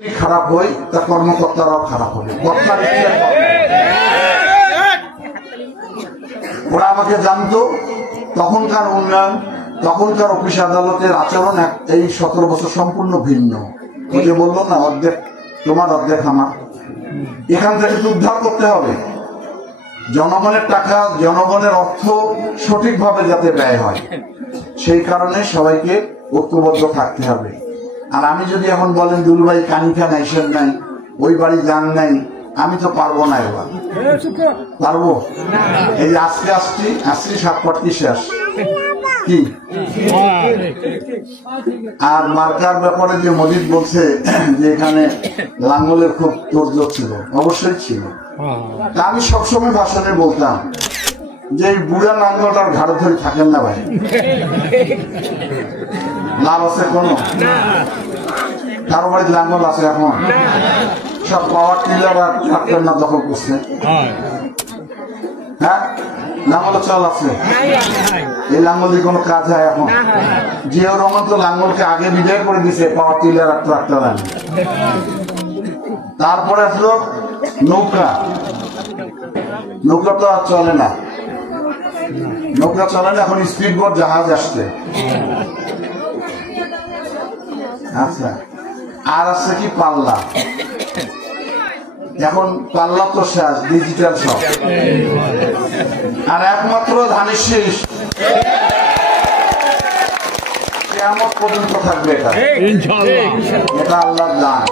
খারাপ হয় তা কর্মকর্তারাও খারাপ হবে। ওরা আমাকে জানতো, তখনকার উন্নয়ন, তখনকার অফিস আদালতের আচরণ এই 17 বছর সম্পূর্ণ ভিন্ন। যে বললো না, অর্ধেক তোমার অর্ধেক আমার। এখান থেকে উদ্ধার করতে হবে। জনগণের টাকা, জনগণের অর্থ সঠিকভাবে যাতে ব্যয় হয়, সেই কারণে সবাইকে ঐক্যবদ্ধ থাকতে হবে। আর আমি যদি এখন বলেন দুল ভাই কানিখা নাইসেন নাই, ওই বাড়ি যান নাই, আমি তো পারবো না। এবার পারবো? এই যে আজকে আসছি 7 পার্টি শেষ কি। আর মার্কার ব্যাপারে যে মজিদ বলছে যে এখানে লাঙ্গলের খুব তোড়জোড় ছিল, অবশ্যই ছিল। তা আমি সবসময় ভাষণে বলতাম যে এই বুড়া লাঙ্গলটার ঘাড়ে ধরে থাকেন না ভাই, লাভ আছে কোনো? কারো বাড়ির লাঙ্গল আছে এখন? সব পাওয়ার টিলার আর ট্রাক্টর না দখল করছে। হ্যাঁ, লাঙ্গল চাল আছে, এই লাঙ্গল দিয়ে কোনো কাজ হয় এখন? জিয়াউর রহমান তো লাঙ্গলকে আগে বিদায় করে দিছে, পাওয়ার টিলার আর ট্রাক্টর আনে। তারপরে আসলো নৌকা। নৌকা তো আর চলে না, নৌকা চলে না, এখন স্পিড বোট জাহাজ আসছে। আচ্ছা, আর আছে কি পাল্লা। এখন পাল্লা তো শেষ, ডিজিটাল সব। আর একমাত্র ধানের শীষ কিয়ামত পর্যন্ত থাকবে। এটা আল্লাহর দান।